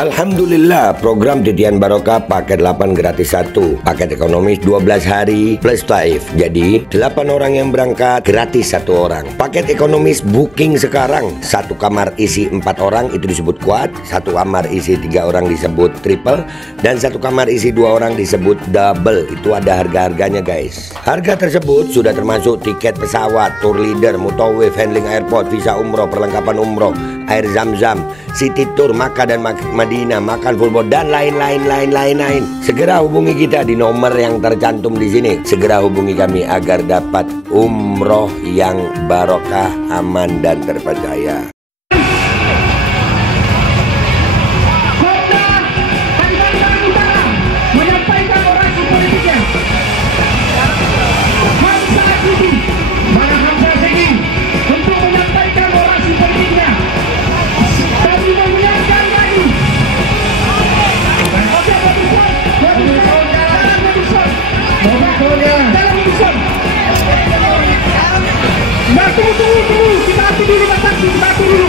Alhamdulillah, program Titian Barokah paket 8 gratis 1, paket ekonomis 12 hari plus taif. Jadi 8 orang yang berangkat gratis 1 orang. Paket ekonomis booking sekarang, 1 kamar isi 4 orang itu disebut quad, 1 kamar isi 3 orang disebut triple, dan 1 kamar isi 2 orang disebut double. Itu ada harga-harganya guys. Harga tersebut sudah termasuk tiket pesawat, tour leader, mutawif, handling airport, visa umroh, perlengkapan umroh, air zam-zam, city tour, Makkah dan Madinah, makan full board, dan lain-lain. Segera hubungi kita di nomor yang tercantum di sini. Segera hubungi kami agar dapat umroh yang barokah, aman dan terpercaya. Tunggu, kita atur dulu.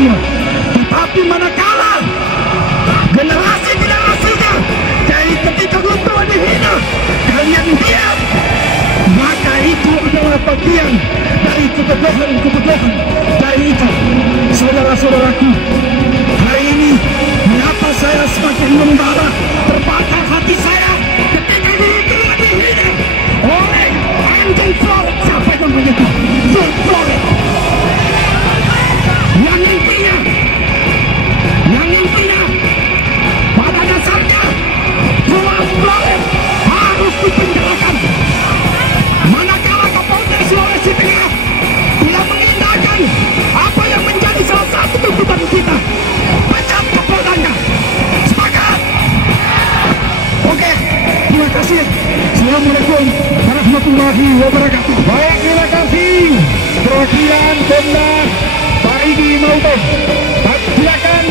semua. Tetapi manakala generasinya dari ketika Tuhan dihina, kalian diam, maka itu adalah bagian dari kebodohan. Dari itu, saudara-saudaraku, hari ini mengapa saya semakin membara, terbakar hati saya ketika Tuhan dihina oleh Anton Flores. Siapa yang namanya Anton Flores? Yang intinya pada dasarnya Tuan Flores harus dipenjarakan. Manakala Kapolda Sulawesi Tengah tidak mengindahkan apa yang menjadi salah satu tuntutan kita, pecat Kapoldanya. Sepakat? Oke, terima kasih. Assalamualaikum warahmatullahi wabarakatuh. Baik, terima kasih perwakilan Polda Parigi Mautong. Silakan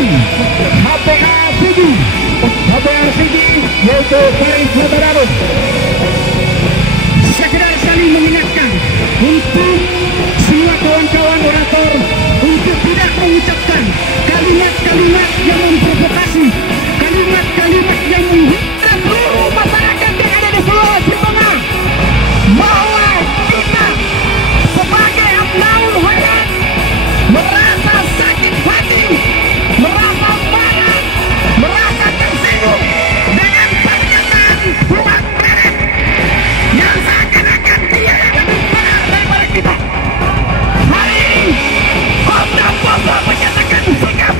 HPRCG yaitu Paris Mataram. Sekedar saling mengingatkan untuk semua kawan-kawan orator untuk tidak mengucapkan kalimat-kalimat yang memprovokasi, kalimat-kalimat yang menghina seluruh masyarakat yang ada di Sulawesi Tengah, bahwa kita sebagai Abnaul Hayat merasa sakit hati, merasa marah, merasa tersinggung dengan pernyataan Tuan Flores yang seakan-akan dia yang lebih benar daripada kita. Hari ini Komda Polda menyatakan sikap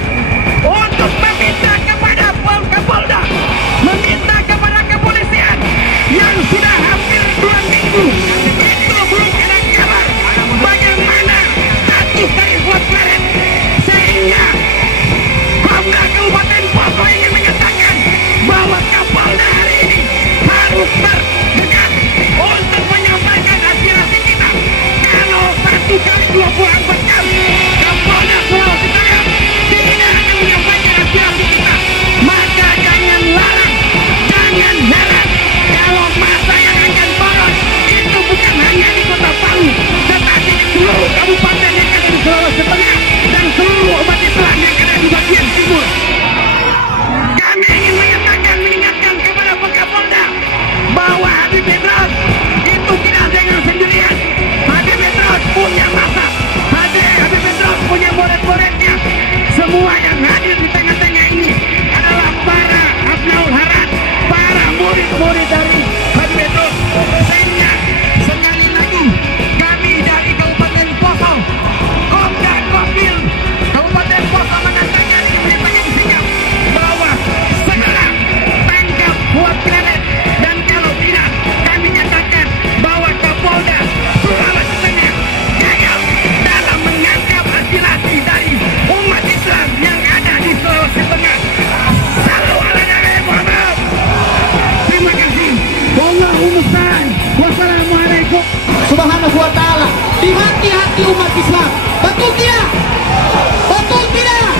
untuk meminta kepada Kapolda, meminta kepada kepolisian yang sudah hampir 2 minggu itu belum ada kabar bagaimana status dari Tuan Flores, sehingga Komda Kabupaten Poso ingin menyatakan bahwa Kapolda hari ini harus terdekat untuk menyampaikan aspirasi kita. Kalau 1 kali 24 jam Kapolda Sulawesi Tengah tidak akan menyampaikan aspirasi kita, maka jangan larang, jangan heran kalau masa yang akan turun itu bukan hanya di Kota Palu, tetapi di seluruh kabupaten yang ada di Sulawesi Tengah dan seluruh umat Islam yang ada di bagian timur. Kami ingin mengingatkan kepada Pak Kapolda bahwa Habib Idrus itu tidak dengan sendirian. Habib Idrus punya masa, Habib Idrus punya murid-muridnya. Semua yang hadir di tengah-tengah ini adalah para Abnaul Hayat, para murid-murid dari Habib Idrus. Sehingga sekali lagi kami dari Kabupaten Poso, Komda Kopil Kabupaten Poso mengatakan menyatakan sikap bahwa segera tangkap Tuan Flores, dan kalau tidak kami nyatakan bahwa Kapolda Sulawesi Tengah gagal dalam menangkap aspirasi dari umat Islam yang ada di Sulawesi Tengah. Salam ala Nabi Muhammad. Terima kasih. Wallahu musta'an. Wassalamualaikum. Subhanahu wa ta'ala di hati-hati umat Islam. Betul tidak? Betul tidak?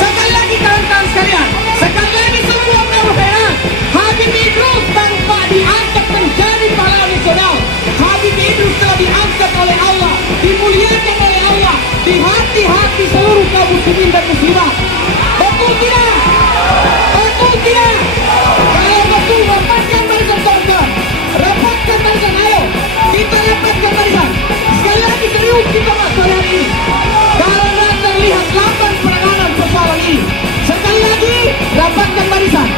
Sekali lagi kawan-kawan sekalian, sekali lagi seluruh Abnaul Hayat, Habib Idrus tanpa diangkat menjadi pahlawan nasional. Habib Idrus telah diangkat oleh Allah, dimuliakan oleh Allah di hati-hati seluruh kaum muslimin dan muslimat. Betul tidak? Betul tidak? Kalau betul, rapatkan barisan kawan-kawan, rapatkan barisan, ayo kita rapatkan barisan. Sekali lagi serius kita masuk hari ini karena terlihat lamban penanganan persoalan ini. Sekali lagi rapatkan barisan.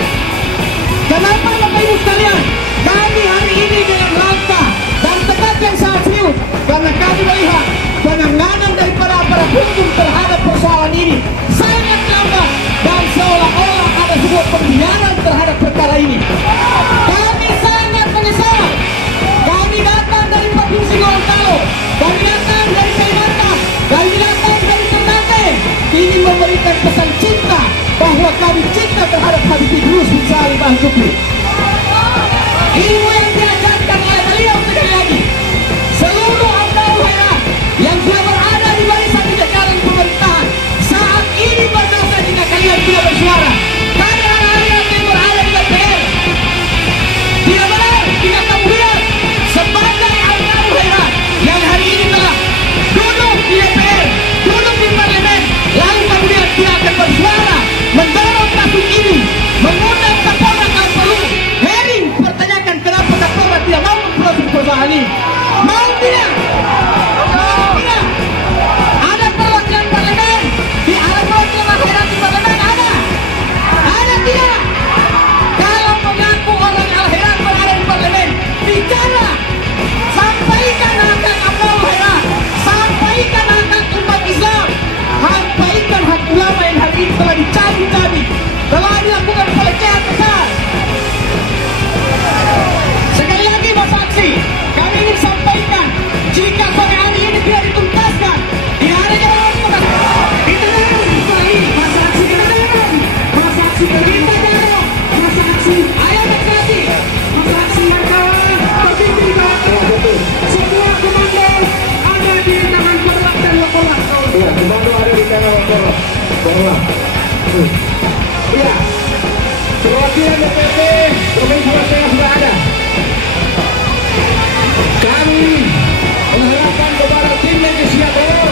Kenapa Bapak Ibu sekalian? Kami hari ini dengan langkah dan tekad yang sangat serius, karena kami melihat penanganan daripada para hukum terhadap persoalan ini sangat lambat dan seolah-olah ada sebuah pengkhianatan terhadap perkara ini. Kami sangat menyesal. Kami datang dari Provinsi Gorontalo, kami datang dari tidak? Betul tidak? Ada perwakilan parlemen di perwakilan masyarakat di parlemen ada? Ada tidak? Kalau mengaku orang Al-Herat berada di parlemen, bicara, sampaikan hak Abdul Herat, sampaikan hak umat Islam, sampaikan hak ulama yang hari ini telah dicari-cari, telah dilakukan pelecehan besar. Sekali lagi Mas Aksi, kami ingin sampaikan, jika sore hari ini tidak dituntaskan, tidak ada jalan tuntas. Kita dorong kembali, Mas Aksi kita dorong, Mas Aksi kita dorong, Mas Aksi, ayo Mas Aksi, Mas Aksi yang kawan, terpimpin kawan. Semua komando ada di tangan Korlap dan Lokolak. Iya, komando ada di tangan Lokolak. Iya, perwakilan DPP Provinsi Jawa Tengah sudah ada. Kami mengharapkan kepada tim negosiator,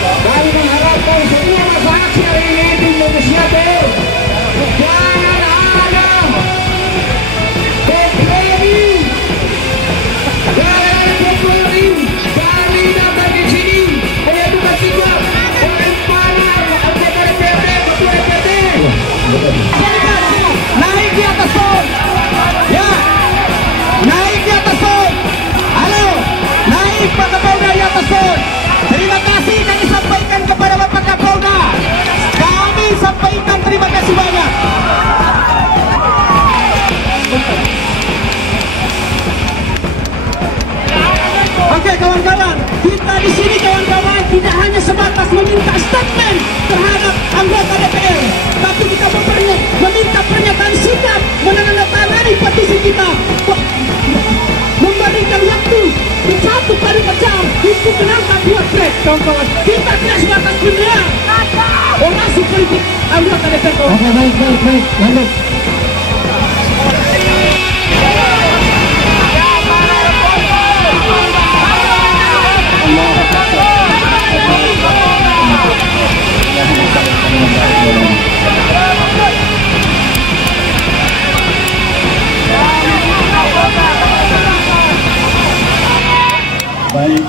kami mengharapkan semua masa aksi hari ini tim negosiator, jangan ada kompromi, jangan ada kompromi. Kami datang di sini menyatukan sikap, melempar anggota DPP, ketua DPP. Naik di atas pohon, ya, naik di atas pohon. Halo, naik Pak Kapolda di atas pohon. Terima kasih kami sampaikan kepada Bapak Kapolda. Kami sampaikan terima kasih banyak. Oke kawan-kawan, kita di sini kawan-kawan tidak hanya sebatas meminta statement terhadap anggota DPR, tapi kita meminta pernyataan sikap, menandatangani petisi kita, memberikan waktu 1 kali per jam untuk menangkap 2 track kawan-kawan. Kita tidak sebatas mendengar orasi politik anggota DPR. Oke, baik, lanjut. Baik.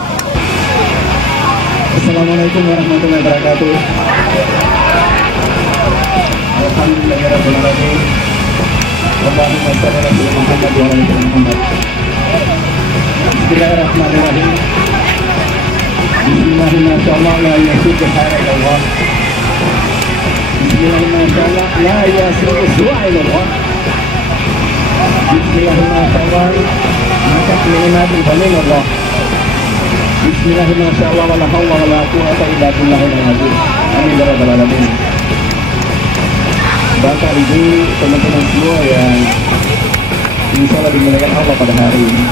Assalamualaikum warahmatullahi wabarakatuh. Alhamdulillahirabbil alamin. Allahumma shalli ala sayyidina Muhammad wa ala ali Muhammad. Bismillahirrahmanirrahim. Bismillahirrahmanirrahim. La yasudu Allah. Bismillahirrahmanirrahim. La yasudu Allah. Bismillahirrahmanirrahim. Maka kenikmatan paling Allah. Bismillahirrahmanirrahim. Wala hawla wala quwwata illa billahil azim. Amin ya rabbal alamin. Bapak Ibu, teman-teman semua yang insya Allah dimuliakan Allah pada hari ini,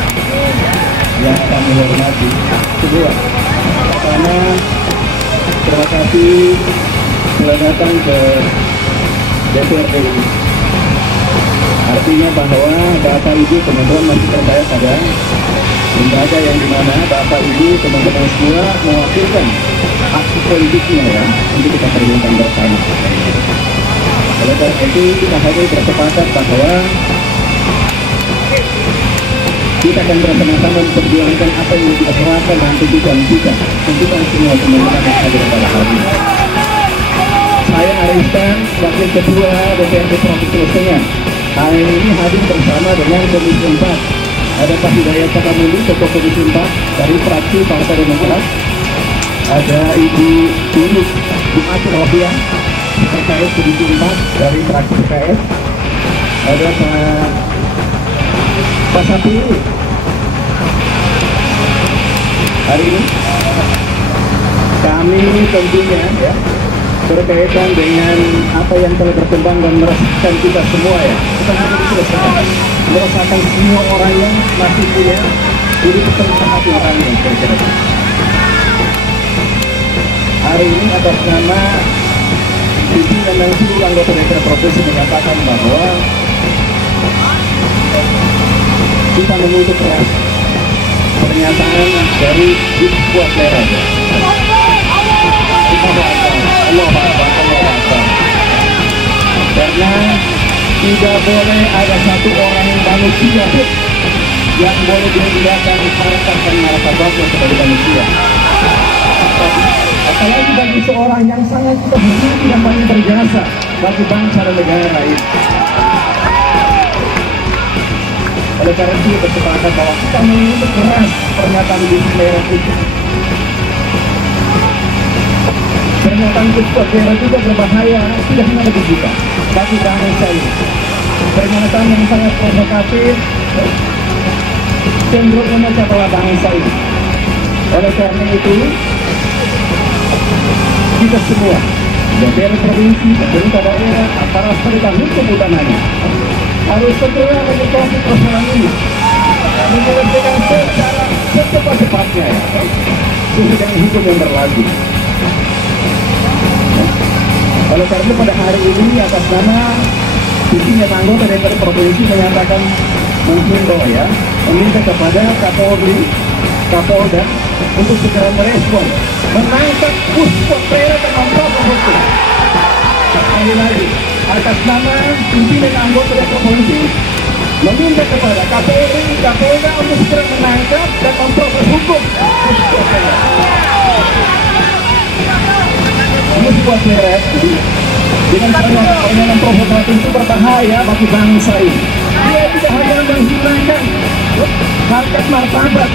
yang kami hormati. Kedua, pertama, terima kasih telah datang ke DPRD ini. Artinya bahwa Bapak Ibu teman-teman masih percaya pada lembaga yang dimana Bapak Ibu teman-teman semua mewakilkan aksi politiknya ya, untuk kita perjuangkan bersama. Oleh karena itu kita harus bersepakat bahwa kita akan bersama-sama memperjuangkan apa yang kita serahkan dan tuntutan kita semua teman-teman yang hadir pada hari ini. Saya Aristan, Wakil Ketua DPRD Provinsi Jawa Tengah. Hari ini hadir bersama dengan Komisi 4. Ada Pak Hidayat Takamuli, Ketua Komisi 4 dari fraksi Partai Demokrat. Ada Ibu Tulus Bumatur Rofiah, PKS Komisi 4 dari fraksi PKS. Ada Pak Sapiru. Hari ini kami tentunya ya berkaitan dengan apa yang telah berkembang dan merasakan kita semua ya. Kita merasakan semua orang yang masih punya diri hati orang yang bergerak. Hari ini atas nama pimpinan dan seluruh anggota DPR Provinsi menyatakan bahwa kita mengutuk keras pernyataan dari Ibu Kuat Merah. Allah Akbar. Karena tidak boleh ada satu orang manusia pun yang boleh diindahkan harkat dan martabatnya sebagai manusia. Apalagi bagi seorang yang sangat kita hormati dan paling berjasa bagi bangsa dan negara ini. Oleh karena itu bersepakat bahwa kita mengutuk keras pernyataan di daerah itu. Pernyataan Kuspa Daerah juga berbahaya, tidak hanya bagi kita, bagi bangsa ini. Pernyataan yang sangat provokatif, cenderung memecah belah bangsa ini. Oleh karena itu, kita semua, DPR provinsi, pemerintah daerah, aparat penegak hukum utamanya, harus segera menyikapi persoalan ini, menyelesaikan secara secepat-cepatnya, sesuai dengan hukum yang berlaku. Oleh karena pada hari ini atas nama pimpinan anggota DPR provinsi menyatakan menghimbau meminta kepada Kapolri, Kapolda untuk segera merespon, menangkap Kuspa Daerah dan memproses hukum. Sekali lagi, atas nama pimpinan anggota DPR provinsi meminta kepada Kapolri, Kapolda untuk segera menangkap dan memproses hukum Kuspa Daerah. Kuspa Daerah dengan pernyataan provokatif itu berbahaya bagi bangsa ini. Dia tidak hanya menghilangkan harkat martabat,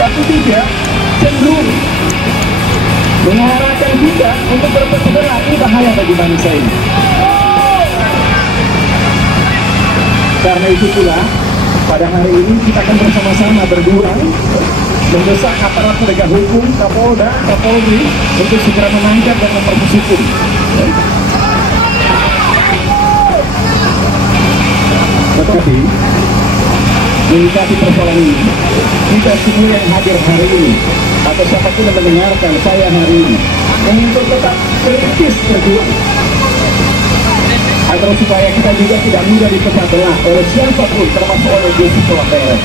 tapi juga cenderung mengarahkan kita untuk berbuat sebelah. Ini bahaya bagi bangsa ini. Karena itu pula pada hari ini kita akan bersama-sama berjuang mendesak aparat penegak hukum, Kapolda, Kapolri untuk segera menangkap dan memproses hukum. Tetapi menyikapi persoalan ini, kita semua yang hadir hari ini atau siapapun yang mendengarkan saya hari ini untuk tetap kritis berjuang agar supaya kita juga tidak mudah dipecah belah oleh siapapun, termasuk oleh Kuspa Daerah.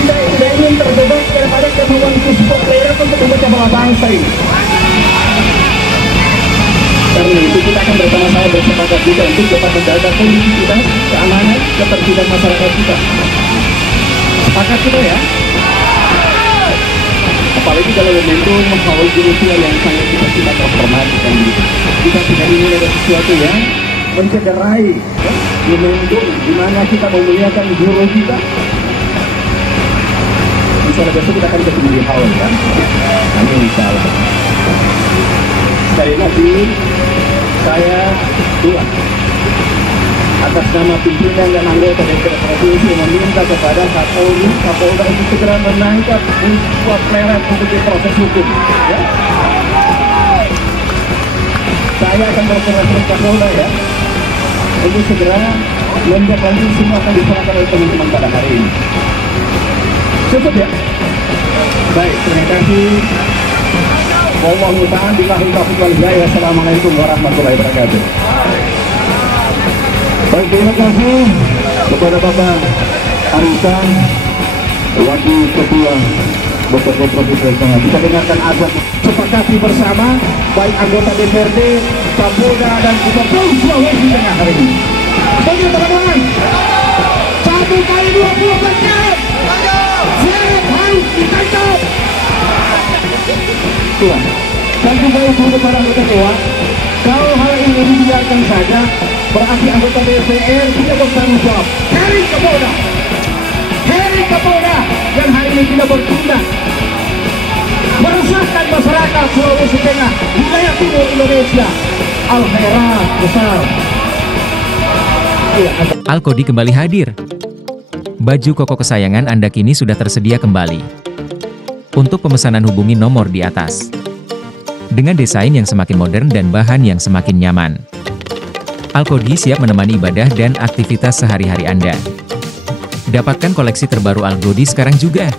Kita tidak ingin terjebak daripada kemauan Kuspa Daerah untuk memecah belah bangsa ini. Karena itu kita akan bersama-sama bersepakat juga untuk tetap menjaga kondusivitas, keamanan, ketertiban masyarakat kita. Sepakat kita ya? Apalagi kalau momentum haul Indonesia yang sangat kita hormati kan gitu. Kita tidak ingin ada sesuatu yang mencederai momentum di mana kita memuliakan guru kita. Misalnya besok kita akan ketemu di haul kan? Nanti insya Allah. Sekali lagi saya doa atas nama pimpinan dan anggota DPR provinsi meminta kepada Kapolri, Kapolda untuk segera menangkap Kuspa Daerah untuk diproses hukum. Ya. Saya akan berkoordinasi dengan Kapolda untuk segera menindaklanjuti semua akan diserahkan oleh teman-teman pada hari ini. Cukup ya? Baik, terima kasih. Wallahu ta'ala billahi taufiq wal hidayah. Assalamualaikum warahmatullahi wabarakatuh. Baik, terima kasih kepada Bapak Arisan, Wakil Ketua DPRD Provinsi Jawa. Kita dengarkan azan sepakati bersama baik anggota DPRD, Kapolda dan Gubernur Sulawesi Tengah hari ini. Setuju teman-teman? 1x24 jam. Siap harus ditangkap. Tuan, dan juga itu kepada anggota Dewan, kalau hal ini dibiarkan saja, berarti anggota DPR tidak bertanggung jawab. Heri Kapolda, yang hari ini tidak bertindak meresahkan masyarakat Sulawesi Tengah, wilayah timur Indonesia. Al-Khairah besar. Alkodi kembali hadir. Baju koko kesayangan Anda kini sudah tersedia kembali. Untuk pemesanan hubungi nomor di atas. Dengan desain yang semakin modern dan bahan yang semakin nyaman. Alkodi siap menemani ibadah dan aktivitas sehari-hari Anda. Dapatkan koleksi terbaru Alkodi sekarang juga.